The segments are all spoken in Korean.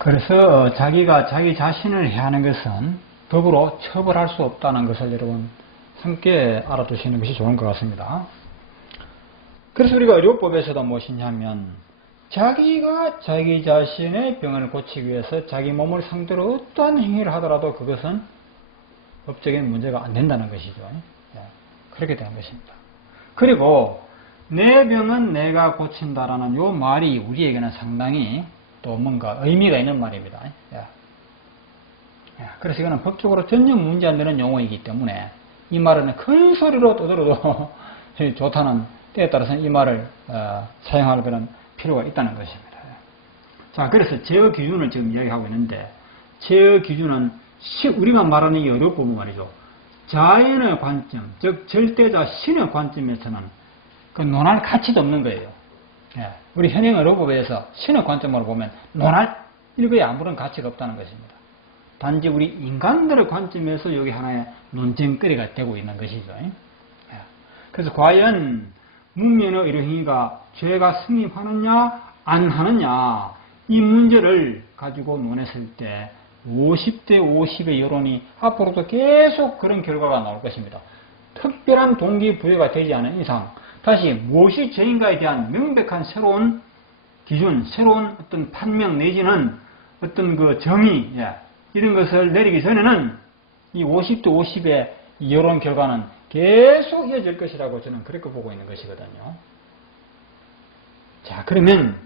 그래서 자기가 자기 자신을 해하는 것은 법으로 처벌할 수 없다는 것을 여러분 함께 알아두시는 것이 좋은 것 같습니다. 그래서 우리가 의료법에서도 무엇이냐면 자기가 자기 자신의 병을 고치기 위해서 자기 몸을 상대로 어떠한 행위를 하더라도 그것은 법적인 문제가 안 된다는 것이죠. 그렇게 되는 것입니다. 그리고 내 병은 내가 고친다라는 요 말이 우리에게는 상당히 또 뭔가 의미가 있는 말입니다. 그래서 이거는 법적으로 전혀 문제 안 되는 용어이기 때문에 이 말은 큰 소리로 떠들어도 좋다는 때에 따라서는 이 말을 사용할 그런 필요가 있다는 것입니다. 자, 그래서 제어 기준을 지금 이야기하고 있는데 제어 기준은 우리가 말하는 이 의료법은 말이죠. 자연의 관점, 즉 절대자 신의 관점에서는 그 논할 가치도 없는 거예요. 우리 현행 의료법에서 신의 관점으로 보면 논할 일거에 아무런 가치가 없다는 것입니다. 단지 우리 인간들의 관점에서 여기 하나의 논쟁거리가 되고 있는 것이죠. 그래서 과연 문면의 의료행위가 죄가 성립하느냐 안 하느냐 이 문제를 가지고 논했을 때 50대 50의 여론이 앞으로도 계속 그런 결과가 나올 것입니다. 특별한 동기부여가 되지 않은 이상 다시 무엇이 죄인가에 대한 명백한 새로운 기준, 새로운 어떤 판명 내지는 어떤 그 정의 이런 것을 내리기 전에는 이 50대 50의 여론 결과는 계속 이어질 것이라고 저는 그렇게 보고 있는 것이거든요. 자, 그러면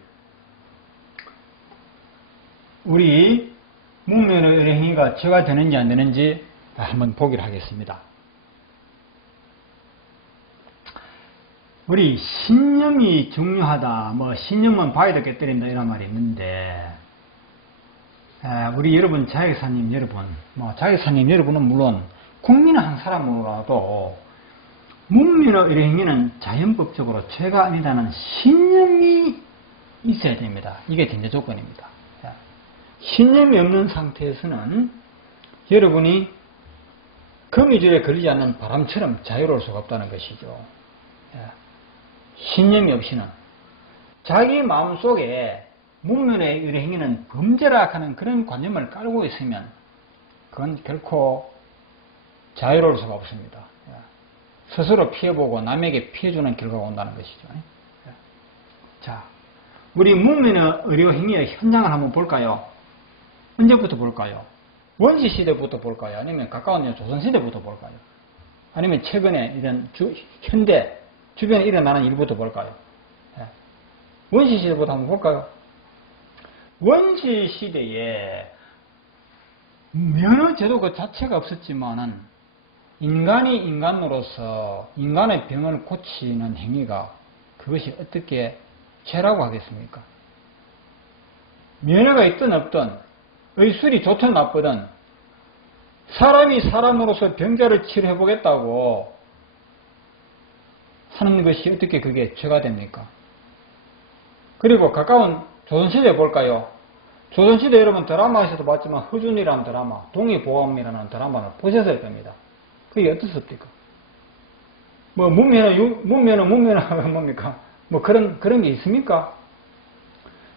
우리 문면의 의료행위가 죄가 되는지 안 되는지 한번 보기를 하겠습니다. 우리 신념이 중요하다, 뭐 신념은 봐야 되겠다 이런 말이 있는데 우리 여러분 자격사님 여러분, 자격사님 여러분은 물론 국민의 한 사람으로라도 문면의 의료행위는 자연법적으로 죄가 아니라는 신념이 있어야 됩니다. 이게 전제 조건입니다. 신념이 없는 상태에서는 여러분이 거미줄에 걸리지 않는 바람처럼 자유로울 수가 없다는 것이죠. 신념이 없이는 자기 마음속에 문면의 의료행위는 범죄라 하는 그런 관념을 깔고 있으면 그건 결코 자유로울 수가 없습니다. 스스로 피해보고 남에게 피해주는 결과가 온다는 것이죠. 자, 우리 문면의 의료행위의 현장을 한번 볼까요? 언제부터 볼까요? 원시시대부터 볼까요? 아니면 가까운 조선시대부터 볼까요? 아니면 최근에 이런 현대 주변에 일어나는 일부터 볼까요? 원시시대부터 한번 볼까요? 원시시대에 면허제도 그 자체가 없었지만은 인간이 인간으로서 인간의 병을 고치는 행위가 그것이 어떻게 죄라고 하겠습니까? 면허가 있든 없든 의술이 좋든 나쁘든 사람이 사람으로서 병자를 치료해 보겠다고 하는 것이 어떻게 그게 죄가 됩니까? 그리고 가까운 조선시대 볼까요? 조선시대 여러분 드라마에서도 봤지만 허준이라는 드라마, 동의보감이라는 드라마를 보셨을 겁니다. 그게 어떻습니까? 뭐 문면은 뭡니까? 뭐 그런 게 있습니까?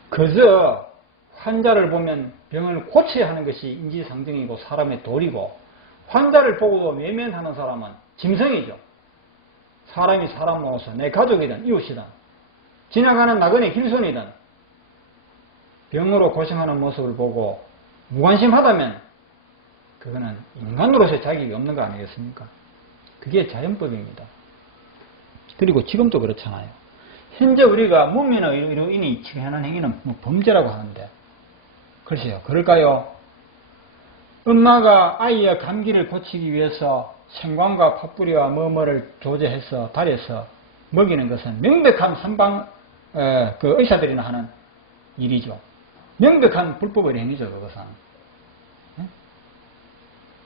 그저 환자를 보면 병을 고쳐야 하는 것이 인지상정이고 사람의 도리고 환자를 보고도 외면하는 사람은 짐승이죠. 사람이 사람으로서 내 가족이든 이웃이든 지나가는 나그네 길손이든 병으로 고생하는 모습을 보고 무관심하다면 그거는 인간으로서의 자격이 없는 거 아니겠습니까? 그게 자연법입니다. 그리고 지금도 그렇잖아요. 현재 우리가 문면의 의료인이 취하는 행위는 뭐 범죄라고 하는데 글쎄요, 그럴까요? 엄마가 아이의 감기를 고치기 위해서 생강과 팥뿌리와 뭐뭐를 조제해서 달여서 먹이는 것은 명백한 그 의사들이나 하는 일이죠. 명백한 불법의 행위죠, 그것은.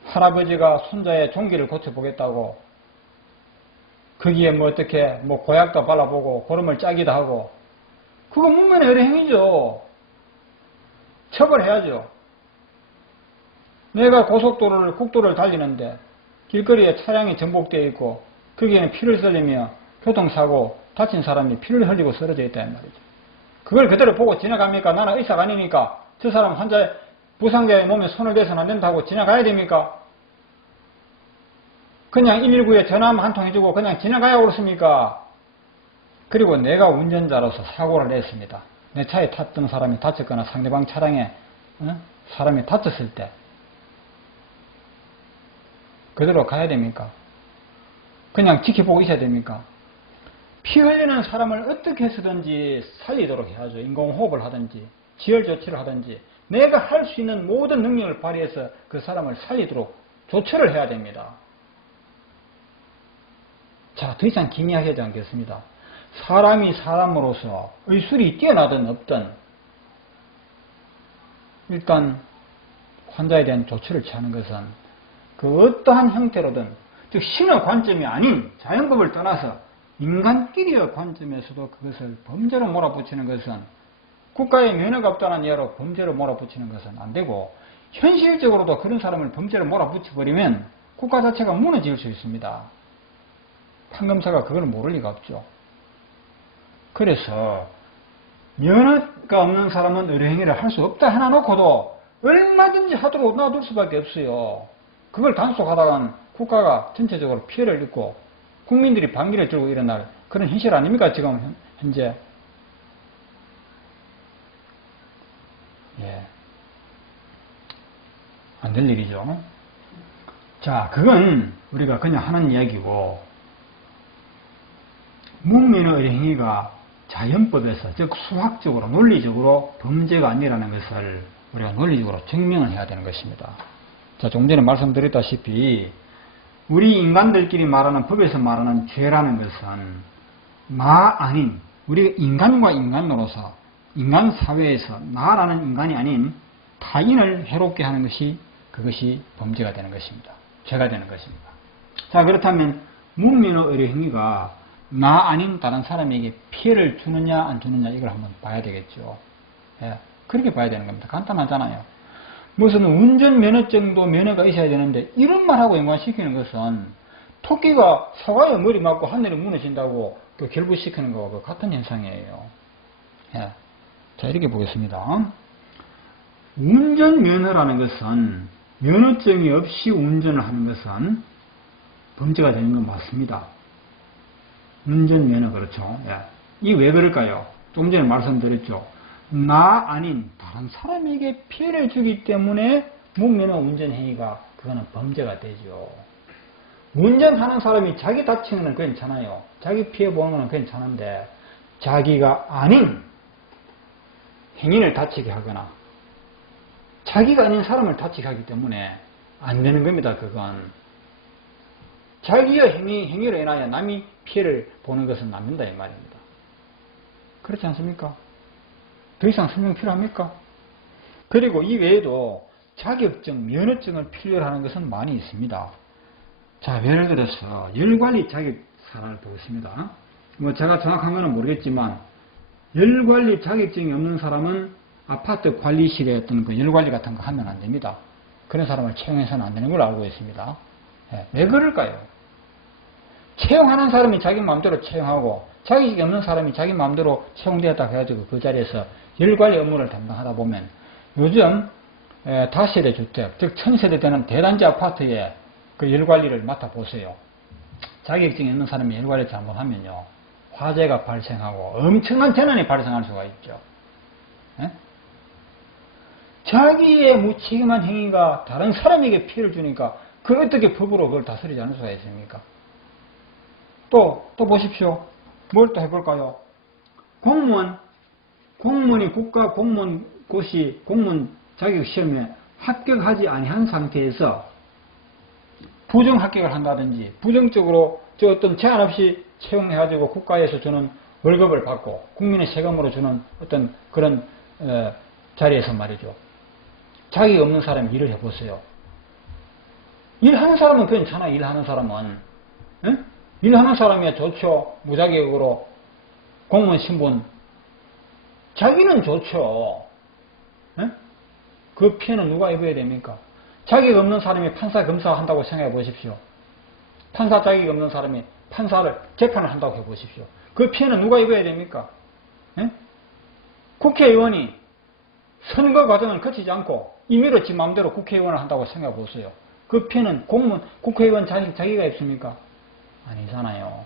할아버지가 손자의 종기를 고쳐보겠다고 거기에 뭐 어떻게 뭐 고약도 발라보고 고름을 짜기도 하고 그거 문면의 의료 행위죠. 처벌해야죠. 내가 고속도로를 국도를 달리는데 길거리에 차량이 전복되어 있고 거기에는 피를 흘리며 교통사고 다친 사람이 피를 흘리고 쓰러져 있다는 말이죠. 그걸 그대로 보고 지나갑니까? 나는 의사가 아니니까 저 사람 환자의 부상자의 몸에 손을 대서는 안 된다고 지나가야 됩니까? 그냥 119에 전화만 한 통 해주고 그냥 지나가야 옳습니까? 그리고 내가 운전자로서 사고를 냈습니다. 내 차에 탔던 사람이 다쳤거나 상대방 차량에 사람이 다쳤을 때 그대로 가야 됩니까? 그냥 지켜보고 있어야 됩니까? 피 흘리는 사람을 어떻게 해서든지 살리도록 해야죠. 인공호흡을 하든지 지혈 조치를 하든지 내가 할 수 있는 모든 능력을 발휘해서 그 사람을 살리도록 조처를 해야 됩니다. 자, 더 이상 기미하지 않겠습니다. 사람이 사람으로서 의술이 뛰어나든 없든 일단 환자에 대한 조치를 취하는 것은 그 어떠한 형태로든 즉 신의 관점이 아닌 자연법을 떠나서 인간끼리의 관점에서도 그것을 범죄로 몰아붙이는 것은 국가의 면허가 없다는 이유로 범죄로 몰아붙이는 것은 안 되고 현실적으로도 그런 사람을 범죄로 몰아붙여버리면 국가 자체가 무너질 수 있습니다. 판검사가 그걸 모를 리가 없죠. 그래서 면허가 없는 사람은 의료행위를 할 수 없다 하나 놓고도 얼마든지 하도록 놔둘 수밖에 없어요. 그걸 단속하다간 국가가 전체적으로 피해를 입고 국민들이 방귀를 들고 일어날 그런 현실 아닙니까? 지금 현재. 예. 안 될 일이죠. 자, 그건 우리가 그냥 하는 이야기고 무민의 의료행위가 자연법에서 즉 수학적으로 논리적으로 범죄가 아니라는 것을 우리가 논리적으로 증명을 해야 되는 것입니다. 자, 조금 전에 말씀드렸다시피 우리 인간들끼리 말하는 법에서 말하는 죄라는 것은 나 아닌 우리 인간과 인간으로서 인간 사회에서 나라는 인간이 아닌 타인을 해롭게 하는 것이 그것이 범죄가 되는 것입니다. 죄가 되는 것입니다. 자, 그렇다면 문민의 의료행위가 나 아닌 다른 사람에게 피해를 주느냐 안 주느냐 이걸 한번 봐야 되겠죠. 예, 그렇게 봐야 되는 겁니다. 간단하잖아요. 무슨 운전면허증도 면허가 있어야 되는데 이런 말하고 연관시키는 것은 토끼가 사과에 머리 맞고 하늘이 무너진다고 그 결부시키는 것과 같은 현상이에요. 예. 자, 이렇게 보겠습니다. 운전면허라는 것은 면허증이 없이 운전을 하는 것은 범죄가 되는 건 맞습니다. 운전면허 그렇죠. 예. 이 왜 그럴까요? 조금 전에 말씀드렸죠. 나 아닌 다른 사람에게 피해를 주기 때문에 무면허 운전행위가 그거는 범죄가 되죠. 운전하는 사람이 자기 다치는 건 괜찮아요. 자기 피해 보는 건 괜찮은데 자기가 아닌 행인을 다치게 하거나 자기가 아닌 사람을 다치게 하기 때문에 안 되는 겁니다. 그건 자기의 행위로 인하여 남이 피해를 보는 것은 안 된다 이 말입니다. 그렇지 않습니까? 더 이상 설명 필요합니까? 그리고 이 외에도 자격증, 면허증을 필요로 하는 것은 많이 있습니다. 자, 예를 들어서 열관리 자격사를 보겠습니다. 뭐 제가 정확한 거는 모르겠지만 열관리 자격증이 없는 사람은 아파트 관리실에 어떤 그 열관리 같은 거 하면 안 됩니다. 그런 사람을 채용해서는 안 되는 걸로 알고 있습니다. 예, 왜 그럴까요? 채용하는 사람이 자기 마음대로 채용하고 자격이 없는 사람이 자기 마음대로 채용되었다 해가지고 그 자리에서 열관리 업무를 담당하다 보면 요즘 다세대 주택, 즉 1000세대 되는 대단지 아파트에 그 열관리를 맡아보세요. 자격증이 없는 사람이 열관리 잘못하면요 화재가 발생하고 엄청난 재난이 발생할 수가 있죠. 에? 자기의 무책임한 행위가 다른 사람에게 피해를 주니까 그걸 어떻게 법으로 그걸 다스리지 않을 수가 있습니까? 또 보십시오. 뭘 또 해볼까요? 공무원이 국가 공무원고시 공무원 자격시험에 합격하지 아니한 상태에서 부정 합격을 한다든지 부정적으로 어떤 제한 없이 채용해가지고 국가에서 주는 월급을 받고 국민의 세금으로 주는 어떤 그런 자리에서 말이죠. 자격이 없는 사람이 일을 해보세요. 일하는 사람은 괜찮아. 일하는 사람은 응? 일하는 사람이야 좋죠. 무자격으로 공무원 신분 자기는 좋죠. 응? 그 피해는 누가 입어야 됩니까? 자격 없는 사람이 판사 검사 한다고 생각해 보십시오. 판사 자격이 없는 사람이 판사를 재판을 한다고 해 보십시오. 그 피해는 누가 입어야 됩니까? 응? 국회의원이 선거 과정을 거치지 않고 임의로 지 마음대로 국회의원을 한다고 생각해 보세요. 그 피해는 국회의원 자기가 입습니까? 아니잖아요.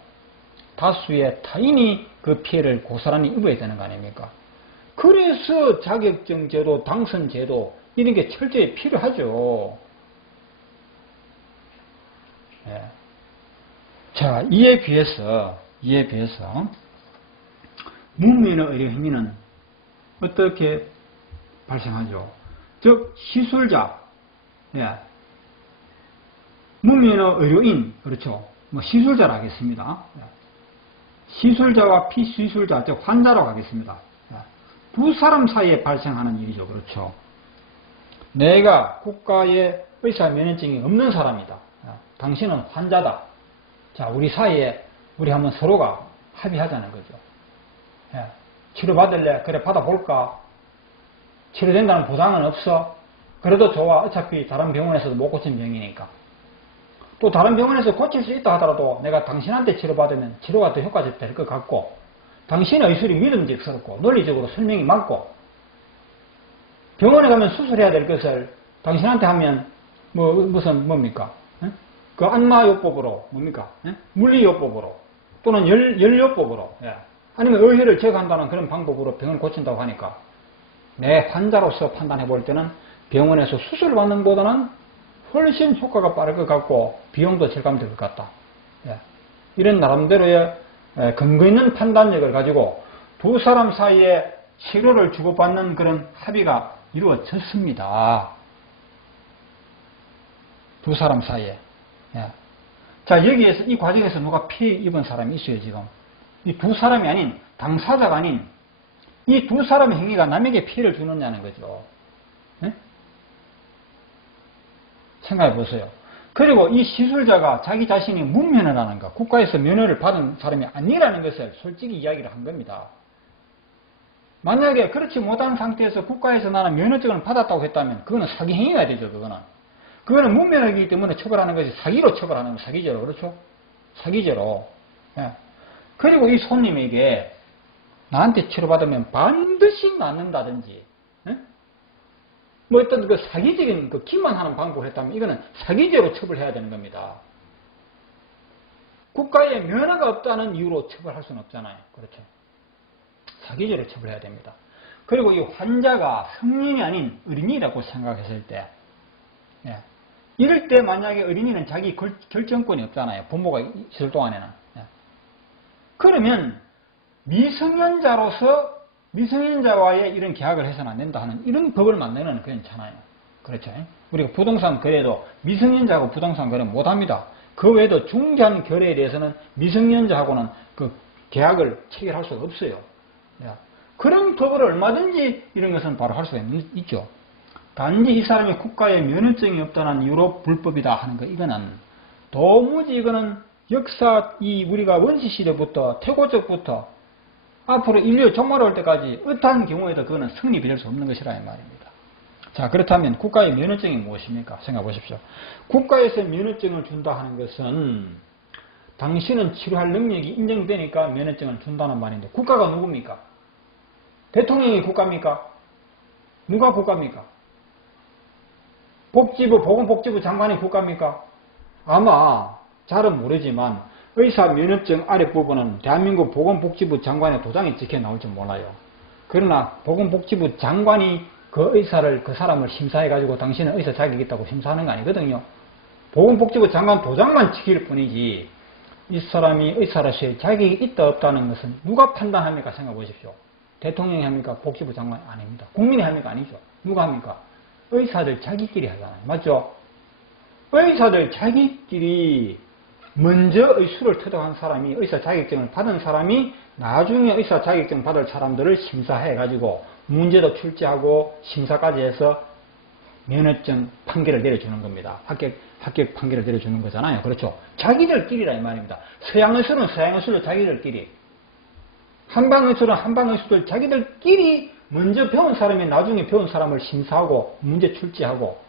다수의 타인이 그 피해를 고스란히 입어야 되는 거 아닙니까? 그래서 자격증 제도, 당선 제도 이런 게 철저히 필요하죠. 예. 자, 이에 비해서 문면의 의료 행위는 어떻게 발생하죠? 즉 시술자, 예. 문면의 의료인, 그렇죠. 뭐 시술자라 하겠습니다. 시술자와 피시술자, 즉 환자라고 하겠습니다. 두 사람 사이에 발생하는 일이죠. 그렇죠. 내가 국가의 의사 면허증이 없는 사람이다. 당신은 환자다. 자, 우리 사이에 우리 한번 서로가 합의하자는 거죠. 치료받을래? 그래, 받아볼까? 치료된다는 보장은 없어. 그래도 좋아. 어차피 다른 병원에서도 못 고친 병이니까. 또 다른 병원에서 고칠 수 있다 하더라도 내가 당신한테 치료받으면 치료가 더 효과적이 될 것 같고, 당신의 의술이 믿음직스럽고 논리적으로 설명이 맞고, 병원에 가면 수술해야 될 것을 당신한테 하면 뭡니까? 그 안마요법으로 뭡니까? 물리요법으로 또는 열요법으로, 아니면 의회를 제거한다는 그런 방법으로 병을 고친다고 하니까 내 환자로서 판단해 볼 때는 병원에서 수술을 받는 것보다는 훨씬 효과가 빠를 것 같고 비용도 절감될 것 같다. 이런 나름대로의 근거 있는 판단력을 가지고 두 사람 사이에 치료를 주고받는 그런 합의가 이루어졌습니다. 두 사람 사이에. 자, 여기에서 이 과정에서 누가 피해 입은 사람이 있어요. 지금 이 두 사람이 아닌, 당사자가 아닌 이 두 사람의 행위가 남에게 피해를 주느냐는 거죠. 생각해 보세요. 그리고 이 시술자가 자기 자신이 문면허를 하는 것, 국가에서 면허를 받은 사람이 아니라는 것을 솔직히 이야기를 한 겁니다. 만약에 그렇지 못한 상태에서 국가에서 나는 면허증을 받았다고 했다면 그거는 사기 행위가 되죠. 그거는 문면허이기 때문에 처벌하는 것이 사기로 처벌하는 거, 사기죄로. 그렇죠? 사기죄로. 그리고 이 손님에게 나한테 치료받으면 반드시 낫는다든지, 뭐 어떤 그 사기적인 그 기만하는 방법을 했다면 이거는 사기죄로 처벌해야 되는 겁니다. 국가에 면허가 없다는 이유로 처벌할 수는 없잖아요. 그렇죠? 사기죄로 처벌해야 됩니다. 그리고 이 환자가 성인이 아닌 어린이라고 생각했을 때, 이럴 때 만약에 어린이는 자기 결정권이 없잖아요. 부모가 있을 동안에는. 그러면 미성년자와의 이런 계약을 해서는 안 된다 하는 이런 법을 만들면 괜찮아요. 그렇죠? 우리가 부동산 거래도 미성년자하고 부동산 거래 못 합니다. 그 외에도 중간 거래에 대해서는 미성년자하고는 그 계약을 체결할 수가 없어요. 그런 법을 얼마든지 이런 것은 바로 할 수가 있죠. 단지 이 사람이 국가에 면허증이 없다는 이유로 불법이다 하는 거, 이거는 도무지 이거는 우리가 원시시대부터 태고적부터 앞으로 인류 종말이 올 때까지 어떠한 경우에도 그거는 성립될 수 없는 것이라 이 말입니다. 자, 그렇다면 국가의 면허증이 무엇입니까? 생각해 보십시오. 국가에서 면허증을 준다 하는 것은 당신은 치료할 능력이 인정되니까 면허증을 준다는 말인데, 국가가 누굽니까? 대통령이 국가입니까? 누가 국가입니까? 보건복지부 장관이 국가입니까? 아마 잘은 모르지만 의사 면허증 아랫부분은 대한민국 보건복지부 장관의 도장이 찍혀 나올지 몰라요. 그러나 보건복지부 장관이 그 사람을 심사해가지고 당신은 의사 자격이 있다고 심사하는 거 아니거든요. 보건복지부 장관 도장만 찍힐 뿐이지 이 사람이 의사로서의 자격이 있다 없다는 것은 누가 판단합니까? 생각해 보십시오. 대통령이 합니까? 복지부 장관이 아닙니다. 국민이 합니까? 아니죠. 누가 합니까? 의사들 자기끼리 하잖아요. 맞죠? 의사들 자기끼리 먼저 의술을 터득한 사람이, 의사 자격증을 받은 사람이 나중에 의사 자격증 받을 사람들을 심사해가지고 문제도 출제하고 심사까지 해서 면허증 판결을 내려주는 겁니다. 합격 판결을 내려주는 거잖아요. 그렇죠? 자기들끼리라 이 말입니다. 서양의술은 서양의술로 자기들끼리, 한방의술은 한방의술들 자기들끼리 먼저 배운 사람이 나중에 배운 사람을 심사하고 문제 출제하고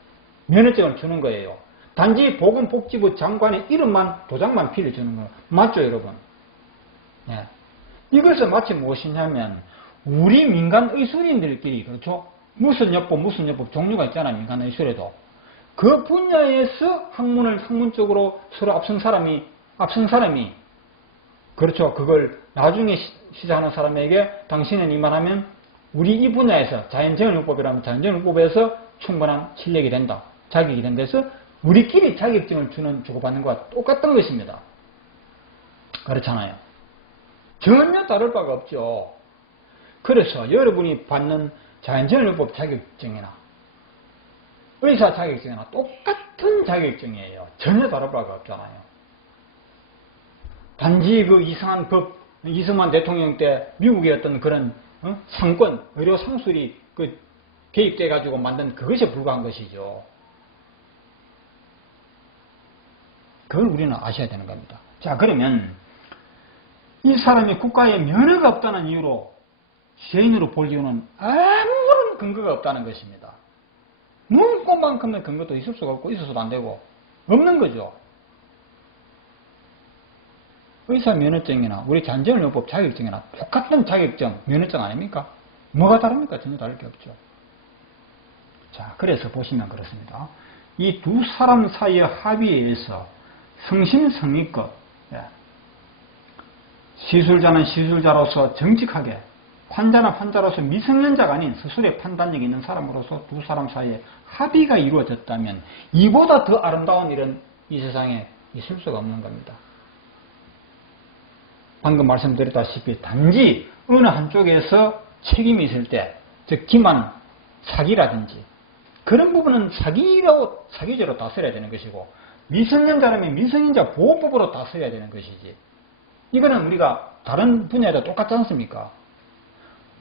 면허증을 주는 거예요. 단지 보건복지부 장관의 이름만, 도장만 빌려주는 거예요. 맞죠, 여러분? 이것은 마치 무엇이냐면 우리 민간 의술인들끼리, 그렇죠? 무슨 요법 종류가 있잖아요. 민간 의술에도. 그 분야에서 학문 쪽으로 서로 앞선 사람이 그렇죠. 그걸 나중에 시작하는 사람에게 당신은 이만하면 우리 이 분야에서 자연정을요법이라면 자연정을요법에서 충분한 실력이 된다. 자격이 된다서 우리끼리 자격증을 주고받는 것과 똑같은 것입니다. 그렇잖아요. 전혀 다를 바가 없죠. 그래서 여러분이 받는 자연정을요법 자격증이나 의사 자격증이나 똑같은 자격증이에요. 전혀 다를 바가 없잖아요. 단지 그 이상한 법, 이승만 대통령 때 미국의 어떤 그런 상권, 의료 상술이 그 개입돼 가지고 만든 그것에 불과한 것이죠. 그걸 우리는 아셔야 되는 겁니다. 자, 그러면 이 사람이 국가에 면허가 없다는 이유로 죄인으로 볼 이유는 아무런 근거가 없다는 것입니다. 문구만큼의 근거도 있을 수가 없고 있어서도 안 되고 없는 거죠. 의사 면허증이나 우리 자연정을요법 자격증이나 똑같은 자격증, 면허증 아닙니까? 뭐가 다릅니까? 전혀 다를 게 없죠. 자, 그래서 보시면 그렇습니다. 이 두 사람 사이의 합의에 의해서 성심성의껏 시술자는 시술자로서 정직하게, 환자는 환자로서 미성년자가 아닌 스스로의 판단력이 있는 사람으로서 두 사람 사이에 합의가 이루어졌다면 이보다 더 아름다운 일은 이 세상에 있을 수가 없는 겁니다. 방금 말씀드렸다시피 단지 어느 한쪽에서 책임이 있을 때, 즉 기만, 사기라든지 그런 부분은 사기죄로 다스려야 되는 것이고, 미성년자라면 미성년자 보호법으로 다스려야 되는 것이지, 이거는 우리가 다른 분야에도 똑같지 않습니까?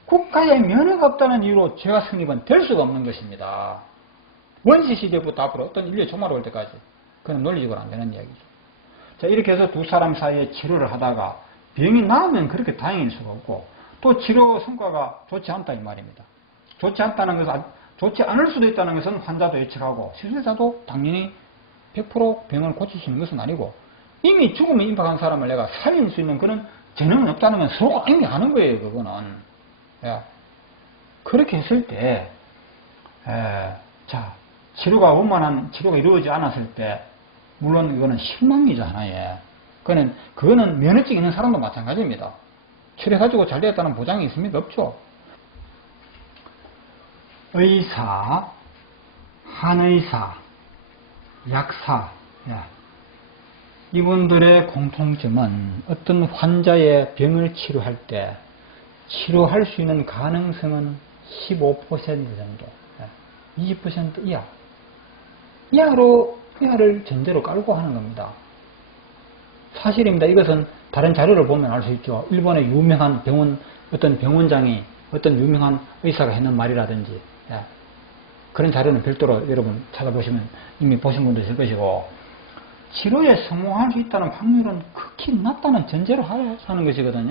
국가에 면허가 없다는 이유로 죄가 성립은 될 수가 없는 것입니다. 원시시대부터 앞으로 어떤 인류의 종말이 올 때까지 그건 논리적으로 안 되는 이야기죠. 자, 이렇게 해서 두 사람 사이에 치료를 하다가 병이 나으면 그렇게 다행일 수가 없고, 또 치료 성과가 좋지 않다 이 말입니다. 좋지 않다는 것은, 좋지 않을 수도 있다는 것은 환자도 예측하고 시술자도 당연히 100% 병을 고칠 수 있는 것은 아니고, 이미 죽음에 임박한 사람을 내가 살릴 수 있는 그런 재능은 없다는 건 서로가 이미 아는 거예요. 그거는. 그렇게 했을 때 자, 치료가 원만한 치료가 이루어지지 않았을 때 물론 이거는 실망이죠, 하나에. 그거는 면허증 있는 사람도 마찬가지입니다. 치료해가지고 잘 되었다는 보장이 있습니까? 없죠. 의사, 한의사, 약사, 이분들의 공통점은 어떤 환자의 병을 치료할 때 치료할 수 있는 가능성은 15% 정도, 20% 이하. 이하를 전제로 깔고 하는 겁니다. 사실입니다. 이것은 다른 자료를 보면 알 수 있죠. 일본의 유명한 어떤 병원장이 어떤 유명한 의사가 했는 말이라든지, 그런 자료는 별도로 여러분 찾아보시면 이미 보신 분도 있을 것이고, 치료에 성공할 수 있다는 확률은 극히 낮다는 전제로 하는 것이거든요.